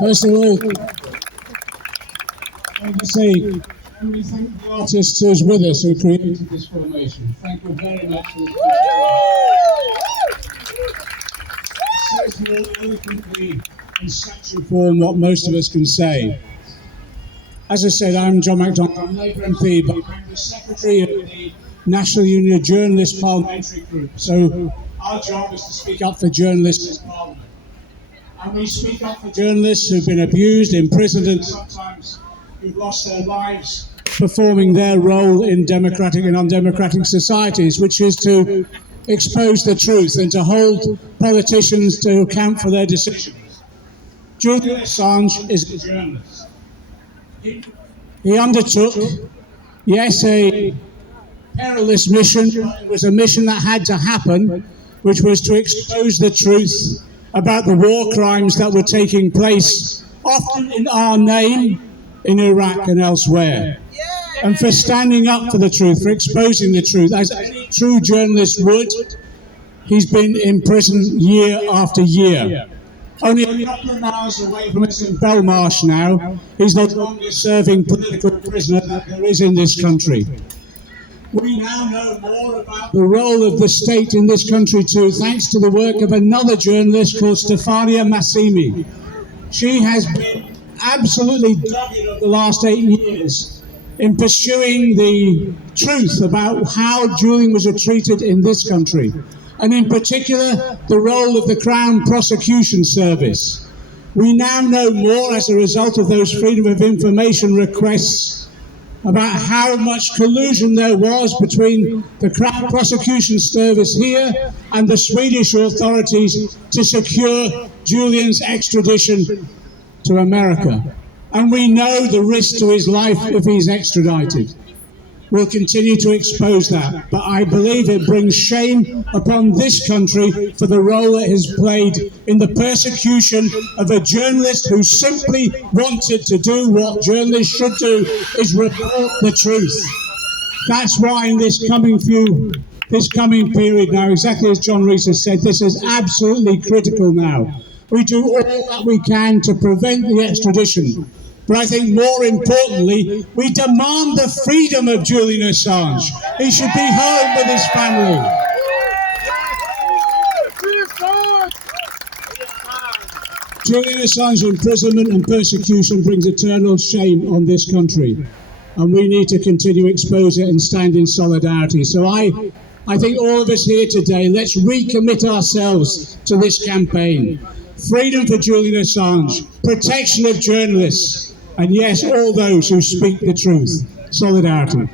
First of all, I want to say, we thank the artist who's with us who created this formation. Thank you very much for this. It says more eloquently in statue form what most of us can say. As I said, I'm John McDonnell, I'm Labour MP, but I'm the Secretary of the National Union of Journalists Parliamentary Group. So our job is to speak up for journalists in Parliament. And we speak up for journalists who've been abused, imprisoned, and sometimes who've lost their lives performing their role in democratic and undemocratic societies, which is to expose the truth and to hold politicians to account for their decisions. Julian Assange is a journalist. He undertook, yes, a perilous mission. It was a mission that had to happen, which was to expose the truth about the war crimes that were taking place, often in our name, in Iraq and elsewhere. And for standing up for the truth, for exposing the truth, as any true journalist would. He's been in prison year after year. Only a couple of miles away from us in Belmarsh now, he's the longest serving political prisoner that there is in this country. We now know more about the role of the state in this country too, thanks to the work of another journalist called Stefania Massimi. She has been absolutely dogged over the last 8 years in pursuing the truth about how Julian was treated in this country, and in particular, the role of the Crown Prosecution Service. We now know more as a result of those Freedom of Information requests about how much collusion there was between the Crown Prosecution Service here and the Swedish authorities to secure Julian's extradition to America. And we know the risk to his life if he's extradited. We'll continue to expose that, but I believe it brings shame upon this country for the role it has played in the persecution of a journalist who simply wanted to do what journalists should do, is report the truth. That's why in this coming period now, exactly as John Rees has said, this is absolutely critical now. We do all that we can to prevent the extradition. But I think more importantly, we demand the freedom of Julian Assange. He should be home with his family. Julian Assange's imprisonment and persecution brings eternal shame on this country. And we need to continue to expose it and stand in solidarity. So I think all of us here today, let's recommit ourselves to this campaign. Freedom for Julian Assange, protection of journalists, and yes, all those who speak the truth. Solidarity.